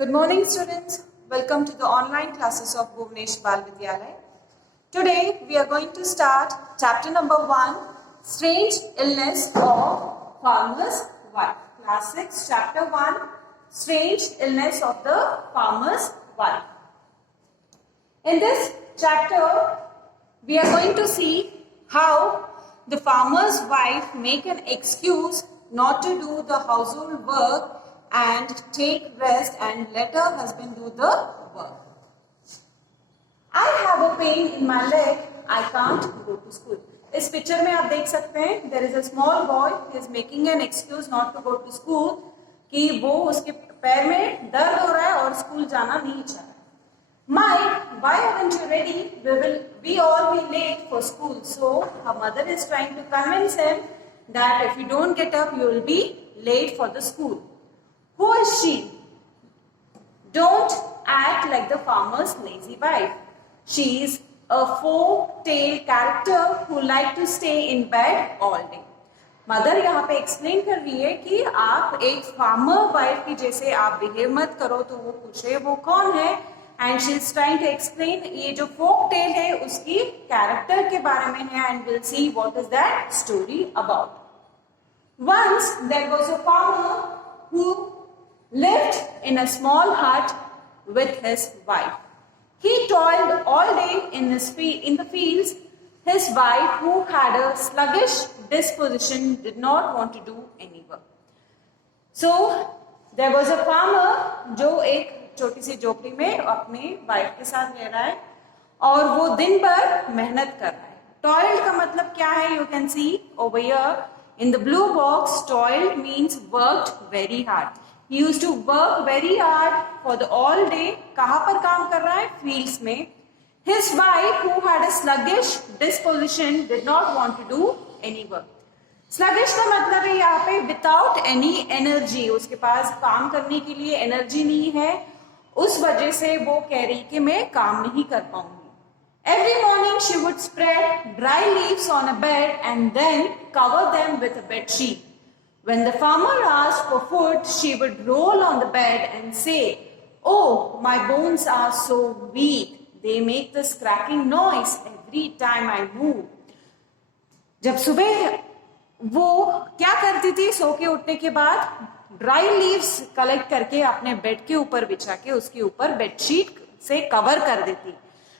Good morning, students. Welcome to the online classes of Bhuvnesh Bal Vidyalaya. Today, we are going to start chapter number 1, Strange Illness of Farmer's Wife. Class 6, chapter 1, Strange Illness of the Farmer's Wife. In this chapter, we are going to see how the farmer's wife make an excuse not to do the household work and take rest and let her husband do the work. I have a pain in my leg. I can't go to school. इस picture में आप देख सकते हैं there is a small boy who is making an excuse not to go to school कि वो उसके पैर में दर्द हो रहा है और स्कूल जाना नहीं चाह रहा. Mike, why aren't you ready? We all be late for school. So her mother is trying to convince him that if you don't get up, you will be late for the school. Who is she? Don't act like the farmer's lazy wife. She is a folk-tale character who like to stay in bed all day. Mother यहाँ पे explain कर रही है कि आप एक farmer wife की जैसे आप बिहेव मत करो. तो वो पूछे वो कौन है, and she is trying to explain ये जो फोक टेल है उसकी कैरेक्टर के बारे में है, and will see what is that story about. Once there was a farmer who lived in a small hut with his wife. He toiled all day in the fields. His wife, who had a sluggish disposition, did not want to do any work. So there was a farmer जो एक छोटी सी झोपड़ी में अपने wife के साथ रह रहा है और वो दिन भर मेहनत कर रहा है. Toiled का मतलब क्या है? You can see over here in the blue box. Toiled means worked very hard. He used to work very hard for the all day. कहाँ पर काम कर रहा है? Fields में. His wife, who had a sluggish disposition, did not want to do any work. Sluggish का मतलब है यहाँ पे without any energy. उसके पास काम करने के लिए एनर्जी नहीं है. उस वजह से वो कह रही कि मैं काम नहीं कर पाऊंगी. Every morning she would spread dry leaves on a bed and then cover them with a bed sheet. When the farmer asked for food, she would roll on the bed and say, "Oh, my bones are so weak. They make this cracking noise every time I move." जब सुबह वो क्या करती थी? सो के उठने के बाद ड्राई लीव्स कलेक्ट करके अपने बेड के ऊपर बिछा के उसके ऊपर बेडशीट से कवर कर देती.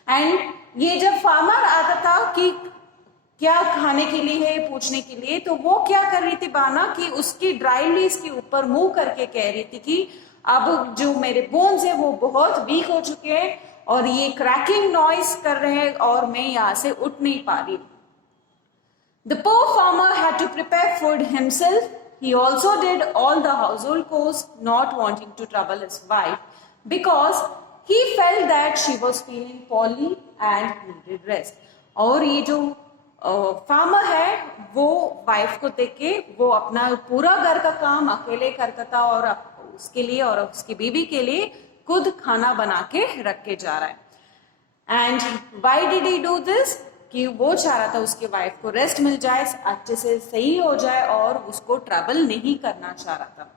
एंड ये जब फार्मर आता था कि क्या खाने के लिए है पूछने के लिए, तो वो क्या कर रही थी बाना कि उसकी ड्राई लीव्स के ऊपर मुंह करके कह रही थी कि अब जो मेरे बोन्स है वो बहुत वीक हो चुके हैं और ये क्रैकिंग नॉइज कर रहे हैं और मैं यहाँ से उठ नहीं पा रही. The poor farmer had to prepare food himself. He also did all the household chores, not wanting to trouble his wife because he felt that she was feeling poorly and needed rest. और ये जो farmer है वो wife को देख के वो अपना पूरा घर का काम अकेले करता था और उसके लिए और उसकी बीवी के लिए खुद खाना बना के रख के जा रहा है. And why did he do this? कि वो चाह रहा था उसकी वाइफ को रेस्ट मिल जाए, अच्छे से सही हो जाए और उसको ट्रैवल नहीं करना चाह रहा था.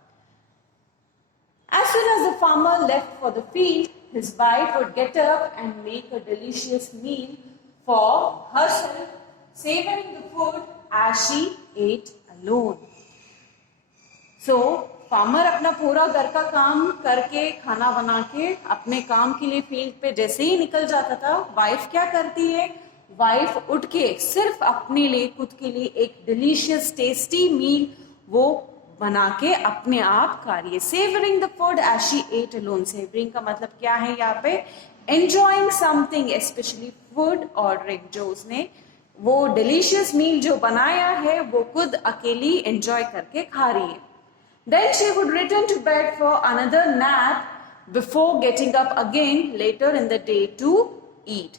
As soon as the farmer left for the field, his wife would get up and make a delicious meal for herself, savoring the food as she ate alone. So farmer अपना पूरा घर का काम करके खाना बना के अपने काम के लिए फील्ड पे जैसे ही निकल जाता था, वाइफ क्या करती है? वाइफ उठ के सिर्फ अपने लिए खुद के लिए एक डिलीशियस टेस्टी मील वो बना के अपने आप खा रही है. Savouring the food as she ate alone. Savouring का मतलब क्या है यहाँ पे? एंजॉइंग समथिंग, स्पेशली फूड और ड्रिंक. जो उसने वो डिलीशियस मील जो बनाया है वो खुद अकेली एंजॉय करके खा रही है. Then she would return to bed for another nap before getting up again later in the day to eat.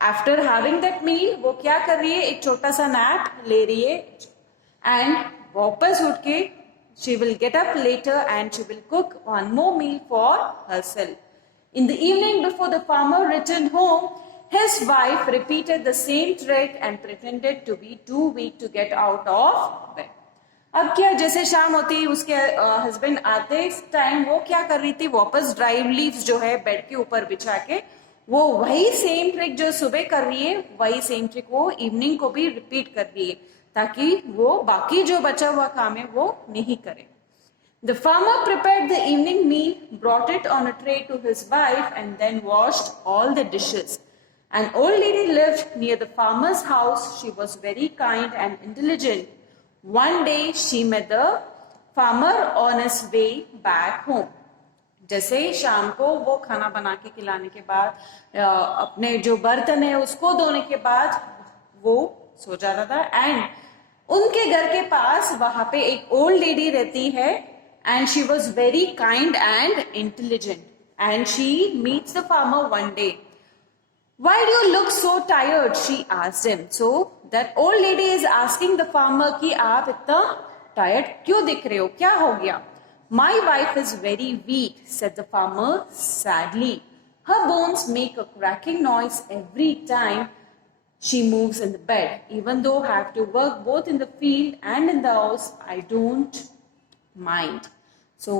After having that meal, वो क्या कर रही है? एक छोटा सा nap ले रही है and वापस उठ के she will get up later and she will cook one more meal for herself. In the evening before the farmer returned home, his wife repeated the same trick and pretended to be too weak to get out of bed. अब क्या, जैसे शाम होती उसके husband आते इस time वो क्या कर रही थी, वापस ड्राई लीव्स जो है बेड के ऊपर बिछा के वो वही सेम ट्रिक जो सुबह कर रही है वही सेम ट्रिक वो इवनिंग को भी रिपीट कर रही है, ताकि वो बाकी जो बचा हुआ काम है वो नहीं करे. The farmer prepared the evening meal, brought it on a tray to his wife, and then washed all the dishes. An old lady lived near the farmer's house. She was very kind and intelligent. One day she met the farmer on his way back home. जैसे शाम को वो खाना बना के खिलाने के बाद अपने जो बर्तन है उसको धोने के बाद वो सो जाता था, एंड उनके घर के पास वहां पे एक ओल्ड लेडी रहती है, and she was very kind and intelligent, and she meets the farmer one day. Why do you look so tired? She asked him. So that old lady is asking the farmer कि आप इतना tired क्यों दिख रहे हो, क्या हो गया? My wife is very weak, said the farmer sadly. Her bones make a cracking noise every time she moves in the bed. Even though I have to work both in the field and in the house, I don't mind. So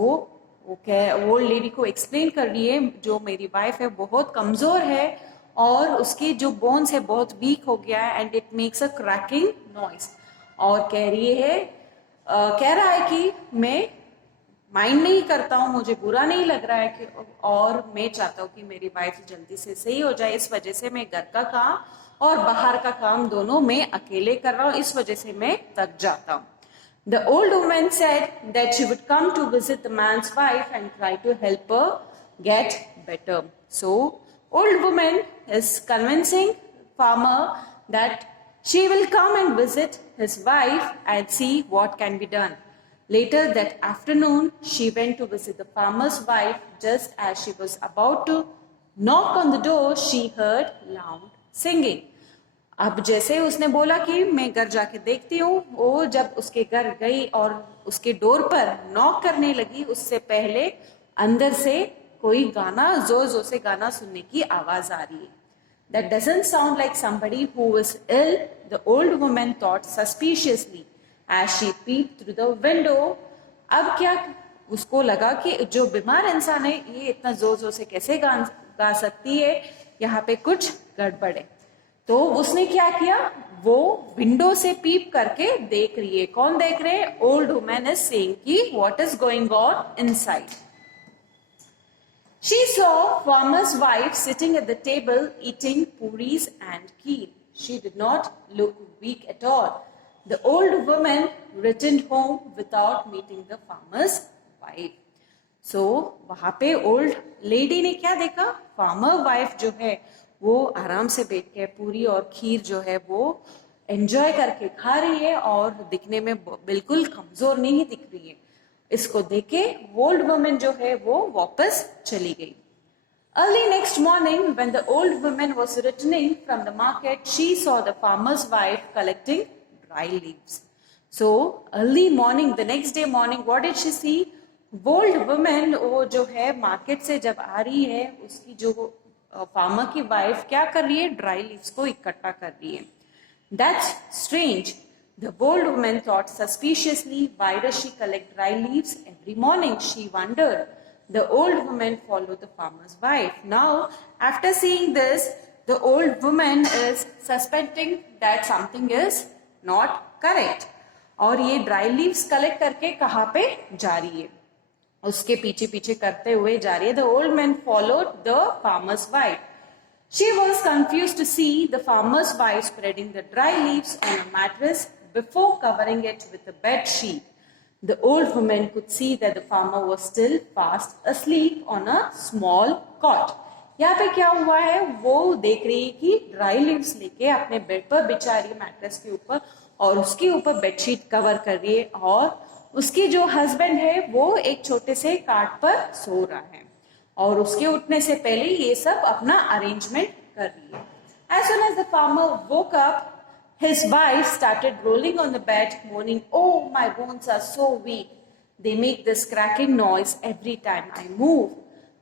okay, old lady को explain कर रही है जो मेरी wife है बहुत कमजोर है और उसकी जो बोन्स है बहुत वीक हो गया है, and it makes a cracking noise. और कह रहा है कि मैं माइंड नहीं करता हूँ, मुझे बुरा नहीं लग रहा है कि, और मैं चाहता हूँ कि मेरी वाइफ जल्दी से सही हो जाए. इस वजह से मैं घर का काम और बाहर का काम दोनों मैं अकेले कर रहा हूँ, इस वजह से मैं थक जाता हूँ. The old woman said that she would come to visit the man's wife and try to help her get better. So, old woman is convincing farmer that she will come and visit his wife and see what can be done. Later that afternoon, she went to visit the farmer's wife. Just as she was about to knock on the door, she heard loud singing. अब जैसे उसने बोला कि मैं घर जाके देखती हूँ, वो जब उसके घर गई और उसके डोर पर नॉक करने लगी, उससे पहले अंदर से कोई गाना, जोर जोर से गाना सुनने की आवाज आ रही है. That doesn't sound like somebody who was ill, the old woman thought suspiciously as she peeped through the window. अब क्या उसको लगा कि जो बीमार इंसान है ये इतना जोर जोर से कैसे गा सकती है, यहाँ पे कुछ गड़बड़ है. तो उसने क्या किया, वो विंडो से पीप करके देख रही है. कौन देख रहे हैं? ओल्ड वुमन इज सेइंग कि what is going on inside. She saw farmer's wife sitting at the table eating puris and kheer. She did not look weak at all. The old woman returned home without meeting the farmer's wife. So वहां पे old lady ने क्या देखा, farmer wife जो है वो आराम से बैठ के पूरी और खीर जो है वो एंजॉय करके खा रही है और दिखने में बिल्कुल कमजोर नहीं दिख रही है. इसको देखे ओल्ड वुमन जो है वो वापस चली गई. Early next morning, when the old woman was returning from the market, she saw the farmer's wife collecting dry leaves. So early morning, the next day morning, what did she see? Old woman वो जो है market से जब आ रही है, उसकी जो farmer की वाइफ क्या कर रही है, ड्राई लीव्स को इकट्ठा कर रही है. That's strange. The old woman thought suspiciously, why does she collect dry leaves every morning? She wondered. The old woman followed the farmer's wife. Now, after seeing this, the old woman is suspecting that something is not correct. और ये dry leaves collect करके कहाँ पे जा रही है, उसके पीछे पीछे करते हुए जा रही है. The old man followed the farmer's wife. She was confused to see the farmer's wife spreading the dry leaves on a mattress before covering it with a bed sheet. The old woman could see that the farmer was still fast asleep on a small cot. यहाँ पे क्या हुआ है, वो देख रही है कि ड्राई लीव्स लेके अपने बेड पर बिछा रही है मैट्रेस के ऊपर और उसके ऊपर बेडशीट कवर कर रही है, और उसकी जो हस्बैंड है वो एक छोटे से काट पर सो रहा है और उसके उठने से पहले ये सब अपना अरेंजमेंट कर रही है. As soon as the farmer woke up, his wife started rolling on the bed, moaning, "Oh, my bones are so weak. They make this cracking noise every time I move."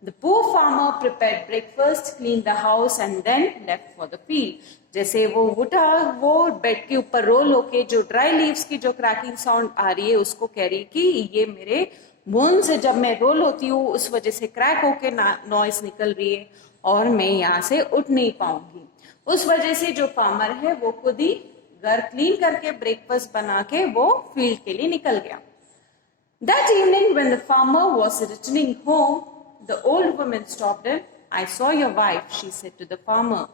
The poor farmer prepared breakfast, cleaned the house and then left for the field. जैसे वो उठा, वो bed के ऊपर role होके जो dry leaves की जो क्रैकिंग साउंड आ रही है उसको कह रही कि ये मेरे बोन से जब मैं रोल होती हूँ उस वजह से क्रैक होके नॉइस निकल रही है और मैं यहाँ से उठ नहीं पाऊंगी। उस वजह से जो फार्मर है वो खुद ही घर क्लीन करके ब्रेकफास्ट बना के वो फील्ड के लिए निकल गया। That evening when the farmer was returning home, the old woman stopped him. I saw your wife, she said to the farmer.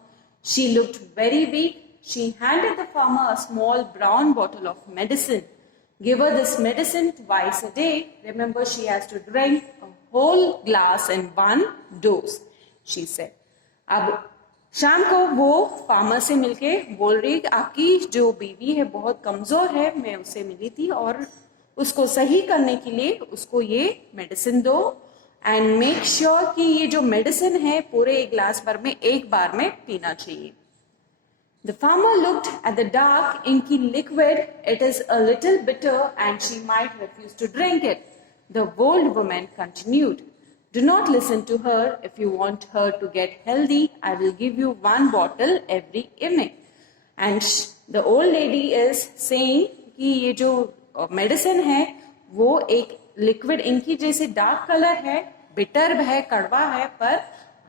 She looked very weak. She handed the farmer a small brown bottle of medicine. Give her this medicine twice a day. Remember, she has to drink a whole glass in one dose, she said. अब शाम को वो farmer से मिलके बोल रही कि आपकी जो बीवी है बहुत कमजोर है, मैं उससे मिली थी और उसको सही करने के लिए उसको ये मेडिसिन दो एंड मेक श्योर कि ये जो मेडिसिन है पूरे एक ग्लास भर में एक बार में पीना चाहिए। The farmer looked at the dark inky liquid. It is a little bitter and she might refuse to drink it. The old woman continued, do not listen to her. If you want her to get healthy, I will give you one bottle every evening. And the old lady is saying कि ये जो medicine है वो एक liquid इनकी जैसे dark colour है, bitter है, कड़वा है, पर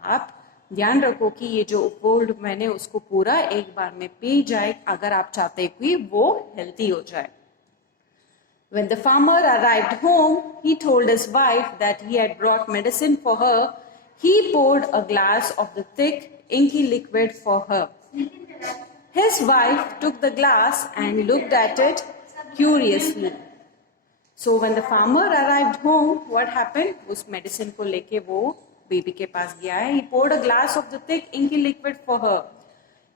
आप ध्यान रखो कि ये जो ओल्ड मैंने उसको पूरा एक बार में पी जाए अगर आप चाहते कि वो हेल्थी हो जाए। When the farmer arrived home, he told his wife that he had brought medicine for her. He poured a glass of the thick, inky liquid for her. His wife took the glass and looked at it curiously. So when the farmer arrived home, what happened? उस medicine को लेके वो baby के पास गया है. He poured a glass of the thick inky liquid for her.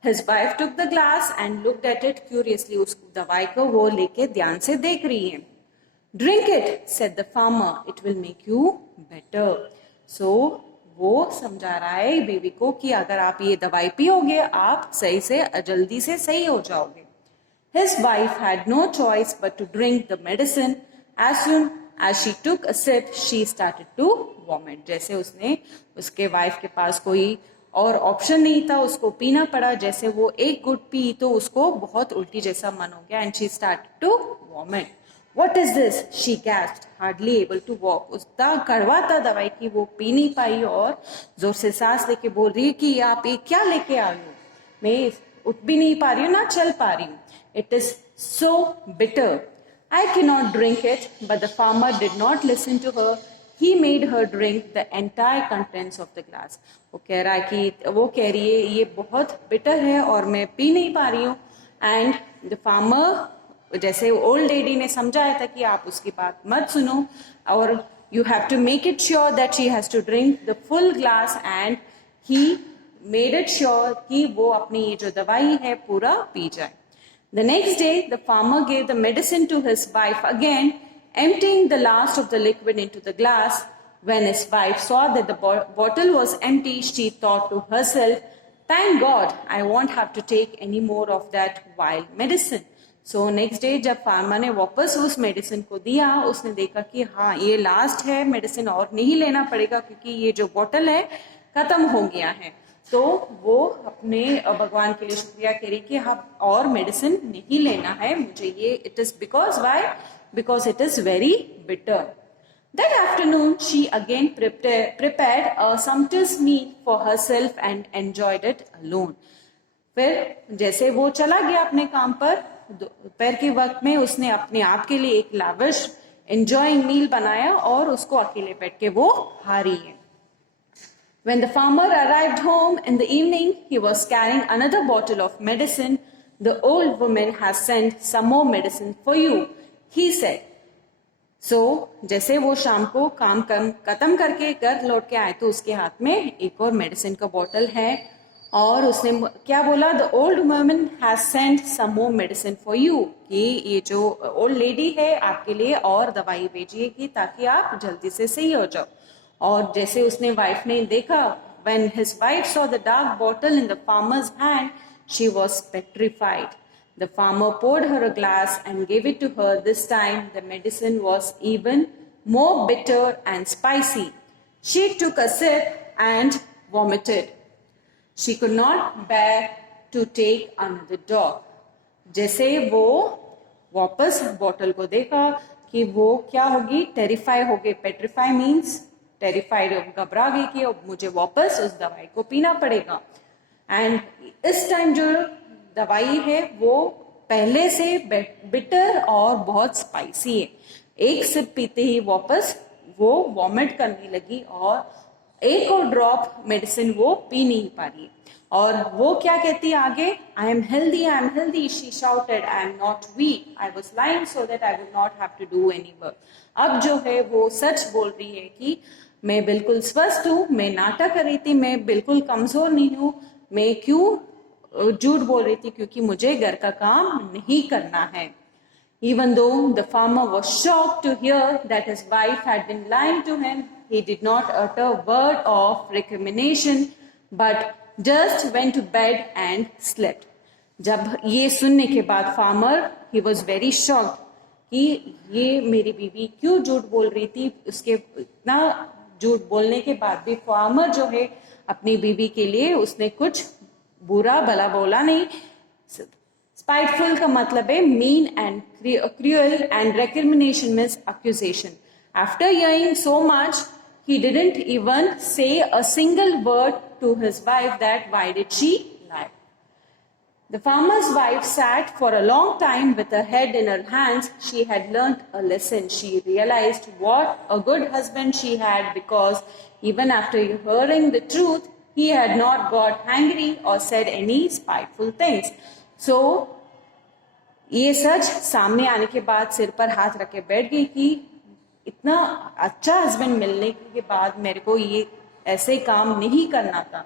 His wife took the glass and looked at it curiously. उस दवाई को वो लेके ध्यान से देख रही है. Drink it, said the farmer. It will make you better. So वो समझा रहा है बेबी को कि अगर आप ये दवाई पियोगे आप सही से जल्दी से सही हो जाओगे. His wife had no choice but to drink the medicine. As soon as she took a sip, she started to vomit. जैसे उसने उसके वाइफ के पास कोई और ऑप्शन नहीं था, उसको पीना पड़ा. जैसे वो एक गुट पी तो उसको बहुत उल्टी जैसा मन हो गया. And she started to vomit. What is this? She gasped, hardly able to walk. उसका कड़वा था दवाई की, वो पी नहीं पाई और जोर से सांस लेके बोल रही है कि आप ये क्या लेके आ रही हो, मैं उठ भी नहीं पा रही हूँ ना चल पा रही हूँ. It is so bitter. I cannot drink it. But the farmer did not listen to her. He made her drink the entire contents of the glass. वो कह रहा है कि वो कह रही है ये बहुत bitter है और मैं पी नहीं पा रही हूँ. And the farmer, जैसे ओल्ड लेडी ने समझाया था कि आप उसकी बात मत सुनो और you have to make it sure that she has to drink the full glass, and he made it sure कि वो अपनी ये जो दवाई है पूरा पी जाए. The next day, the farmer gave the medicine to his wife again, emptying the last of the liquid into the glass. When his wife saw that the bottle was empty, she thought to herself, thank God, I won't have to take any more of that wild medicine. So next day जब farmer ने वापस उस medicine को दिया, उसने देखा कि हाँ ये लास्ट है, मेडिसिन और नहीं लेना पड़ेगा क्योंकि ये जो बोतल है खत्म हो गया है. तो वो अपने भगवान के लिए शुक्रिया कह रही कि हाँ और मेडिसिन नहीं लेना है मुझे ये. It is because why? Because it is very bitter. That afternoon, she again prepared a sumptuous meal for herself and enjoyed it alone. फिर जैसे वो चला गया अपने काम पर, दोपहर के वक्त में उसने अपने आप के लिए एक लाविश एंजॉइंग मील बनाया और उसको अकेले बैठ के वो खा रही है. When the farmer arrived home in the evening, he was carrying another bottle of medicine. The old woman has sent some more medicine for you, he said. So, जैसे वो शाम को काम खत्म करके घर लौट के आए तो उसके हाथ में एक और मेडिसिन का बोतल है और उसने क्या बोला? The old woman has sent some more medicine for you. कि ये जो ओल्ड लेडी है आपके लिए और दवाई भेजिएगी ताकि आप जल्दी से सही हो जाओ. और जैसे उसने वाइफ ने देखा, when his wife saw the dark bottle in the farmer's hand, she was petrified. The farmer poured her a glass and gave it to her. This time the medicine was even more bitter and spicy. She took a sip and vomited. She could not bear to take another drop. जैसे वो वापस bottle को देखा कि वो क्या होगी, terrify हो गई. पेट्रीफाई मीन्स टेरिफाइड, घबरा गई कि अब मुझे वापस उस दवाई को पीना पड़ेगा. एंड इस टाइम जो दवाई है वो पहले से बिटर और बहुत स्पाइसी है. एक सिप पीते ही वापस वो वॉमिट करने लगी और एक और ड्रॉप मेडिसिन वो पी नहीं पा रही. और वो क्या कहती है आगे, I am healthy, she shouted, I am not weak, I was lying so that I would not have to do any work. अब जो है वो सच बोल रही है कि मैं बिल्कुल स्वस्थ हूँ, मैं नाटक कर रही थी, मैं बिल्कुल कमजोर नहीं हूँ. मैं क्यों झूठ बोल रही थी, क्योंकि मुझे घर का काम नहीं करना है. Even though the farmer was shocked to hear that his wife had been lying to him, he did not utter a word of recrimination, but just went to bed and slept. जब ये सुनने के बाद farmer, he was very shocked कि ये मेरी बीवी क्यों झूठ बोल रही थी. उसके इतना झूठ बोलने के बाद भी farmer जो है अपनी बीवी के लिए उसने कुछ बुरा भला बोला नहीं. Spiteful का मतलब है mean and cruel, and recrimination means accusation. After hearing so much, he didn't even say a single word to his wife that why did she lie. The farmer's wife sat for a long time with her head in her hands. She had learnt a lesson. She realized what a good husband she had, because even after hearing the truth, he had not got angry or said any spiteful things. So ये सच सामने आने के बाद सिर पर हाथ रख के बैठ गई कि इतना अच्छा हस्बैंड मिलने के बाद मेरे को ये ऐसे काम नहीं करना था.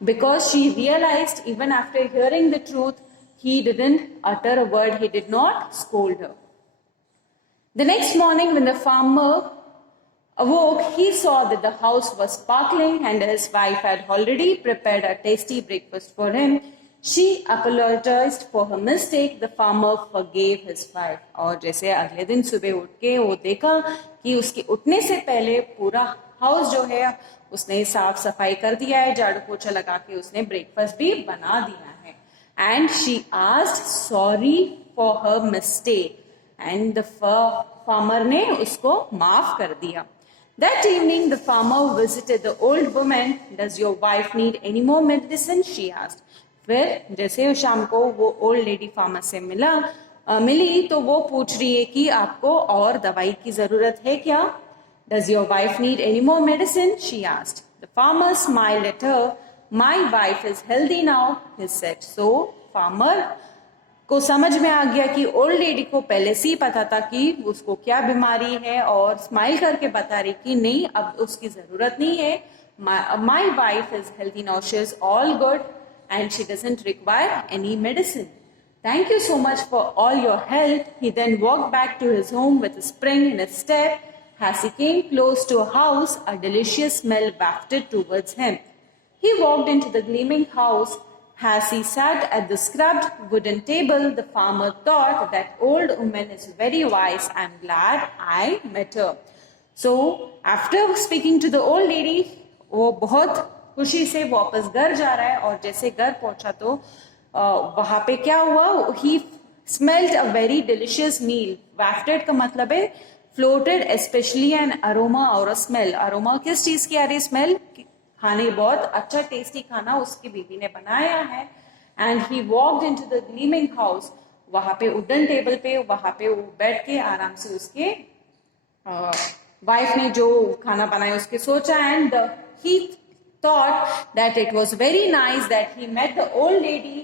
Because she realised even after hearing the truth, he didn't utter a word, he did not scold her. The next morning when the farmer awoke, he saw that the house was sparkling and his wife had already prepared a tasty breakfast for him. She apologized for her mistake. The farmer forgave his wife. और जैसे अगले दिन सुबह उठ के वो देखा कि उसके उठने से पहले पूरा हाउस जो है उसने साफ सफाई कर दिया है, झाड़ू पोछा लगा के उसने ब्रेकफास्ट भी बना दिया है. And she asked sorry for her mistake. And the farmer ने उसको माफ कर दिया. That evening the farmer visited the old woman. Does your wife need any more medicine? She asked. फिर जैसे शाम को वो ओल्ड लेडी फार्मर से मिली तो वो पूछ रही है कि आपको और दवाई की जरूरत है क्या. Does your wife need any more medicine? She asked. The farmer smiled at her. My wife is healthy now, he said. So farmer को समझ में आ गया कि ओल्ड लेडी को पहले से ही पता था कि उसको क्या बीमारी है, और स्माइल करके बता रही कि नहीं अब उसकी जरूरत नहीं है. My wife is healthy now, she is all good and she doesn't require any medicine. Thank you so much for all your help. He then walked back to his home with a spring in his step. As he came close to a house, a delicious smell wafted towards him. He walked into the gleaming house. As he sat at the scrubbed wooden table, the farmer thought, that old woman is very wise. I am glad I met her. So, after speaking to the old lady, वो बहुत खुशी से वापस घर जा रहा है, और जैसे घर पहुंचा तो वहां पे क्या हुआ, ही स्मेल्ड अ वेरी डिलिशियस मील. वैफ्टेड का मतलब है फ्लोटेड, स्पेशली एन अरोमा और अ स्मेल. अरोमा किस चीज की आ रही, स्मेल. खाने बहुत अच्छा टेस्टी खाना उसकी बीवी ने बनाया है. And he walked into the gleaming house. वहां पे वुडन टेबल पे वहां पे वो बैठ के आराम से उसके वाइफ ने जो खाना बनाया उसके सोचा. And he thought that it was very nice that he met the old lady,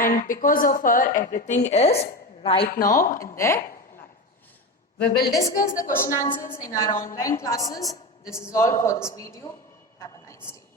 and because of her everything is right now in their life. We will discuss the question answers in our online classes. This is all for this video. Have a nice day.